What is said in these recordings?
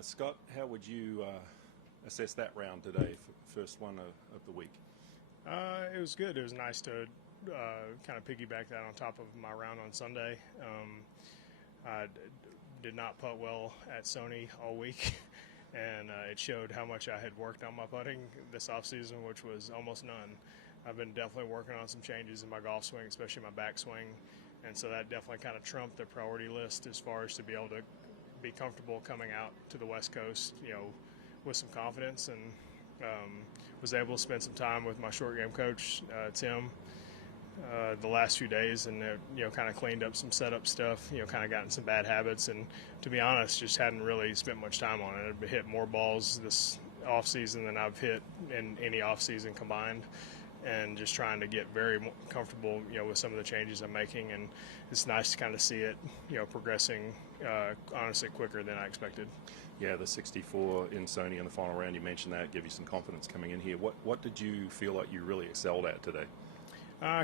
Scott, how would you assess that round today, first one of the week? It was good. It was nice to kind of piggyback that on top of my round on Sunday. I did not putt well at Sony all week, and it showed how much I had worked on my putting this offseason, which was almost none. I've been definitely working on some changes in my golf swing, especially my backswing, and so that definitely kind of trumped the priority list as far as to be able to be comfortable coming out to the West Coast, with some confidence, and was able to spend some time with my short game coach, Tim, the last few days, and kind of cleaned up some setup stuff, kind of gotten some bad habits, and to be honest, just hadn't really spent much time on it. I've hit more balls this off season than I've hit in any off season combined, and just trying to get very comfortable, with some of the changes I'm making, and it's nice to kind of see it, progressing, honestly, quicker than I expected. Yeah, the 64 in Sony in the final round, you mentioned that, give you some confidence coming in here. What did you feel like you really excelled at today?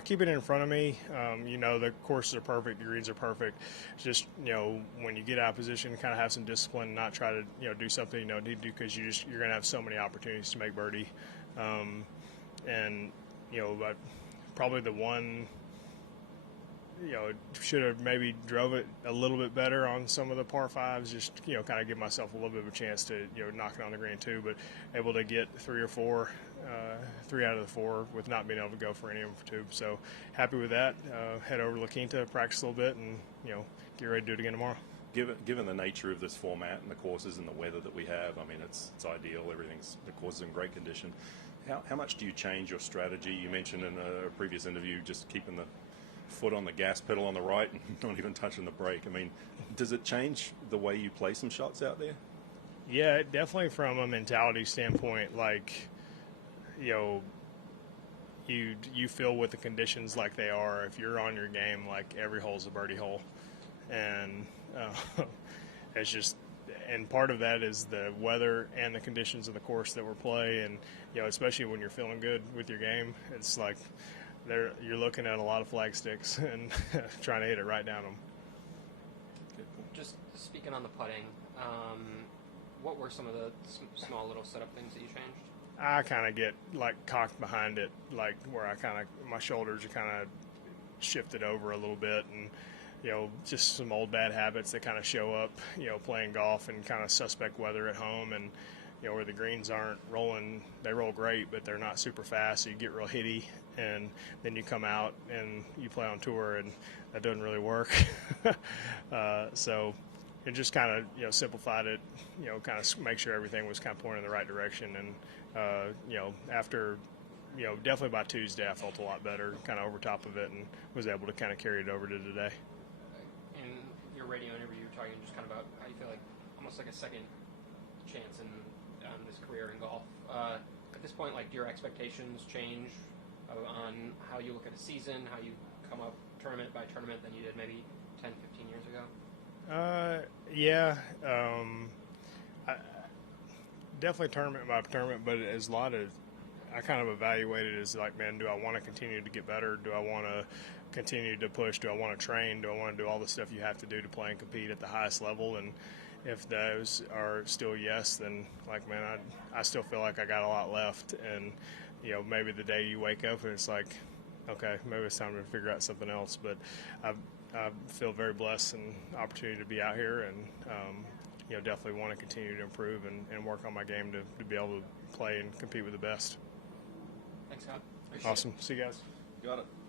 Keep it in front of me. The courses are perfect, the greens are perfect. Just, when you get out of position, kind of have some discipline, not try to, do something you don't need to do, because you're going to have so many opportunities to make birdie. But probably the one, should have maybe drove it a little bit better on some of the par fives, just, kind of give myself a little bit of a chance to, knock it on the green too, but able to get 3 or 4, 3 out of the 4 with not being able to go for any of them for 2. So happy with that. Head over to La Quinta, practice a little bit, and, get ready to do it again tomorrow. Given the nature of this format and the courses and the weather that we have, I mean, it's ideal. The course is in great condition. How much do you change your strategy? You mentioned in a previous interview just keeping the foot on the gas pedal on the right and not even touching the brake. I mean, does it change the way you play some shots out there? Yeah, definitely from a mentality standpoint, like, you feel with the conditions like they are. If you're on your game, like, every hole's a birdie hole. And it's just, and part of that is the weather and the conditions of the course that we're playing, and especially when you're feeling good with your game, it's like you're looking at a lot of flag sticks and trying to hit it right down them. Just speaking on the putting, what were some of the small little setup things that you changed? I kind of get like cocked behind it, like where my shoulders are kind of shifted over a little bit, and just some old bad habits that kind of show up, playing golf and kind of suspect weather at home, and where the greens aren't rolling. They roll great, but they're not super fast, so you get real hitty, and then you come out and you play on tour, and that doesn't really work. So it just kind of simplified it, kind of make sure everything was kind of pointing in the right direction, and after definitely by Tuesday I felt a lot better, kind of over top of it, and was able to kind of carry it over to today. In your radio interview, you were talking just kind of about how you feel like almost like a second chance in this career in golf. At this point, like, do your expectations change on how you look at a season, how you come up tournament by tournament than you did maybe 10, 15 years ago? Yeah. Definitely tournament by tournament, but as a lot of, I kind of evaluate it as like, man, do I want to continue to get better? Do I want to continue to push? Do I want to train? Do I want to do all the stuff you have to do to play and compete at the highest level? And if those are still yes, then like, man, I still feel like I got a lot left. And, maybe the day you wake up and it's like, okay, maybe it's time to figure out something else. But I feel very blessed and opportunity to be out here, and, definitely want to continue to improve and work on my game to be able to play and compete with the best. Thanks, Scott. Awesome. See you guys. Got it.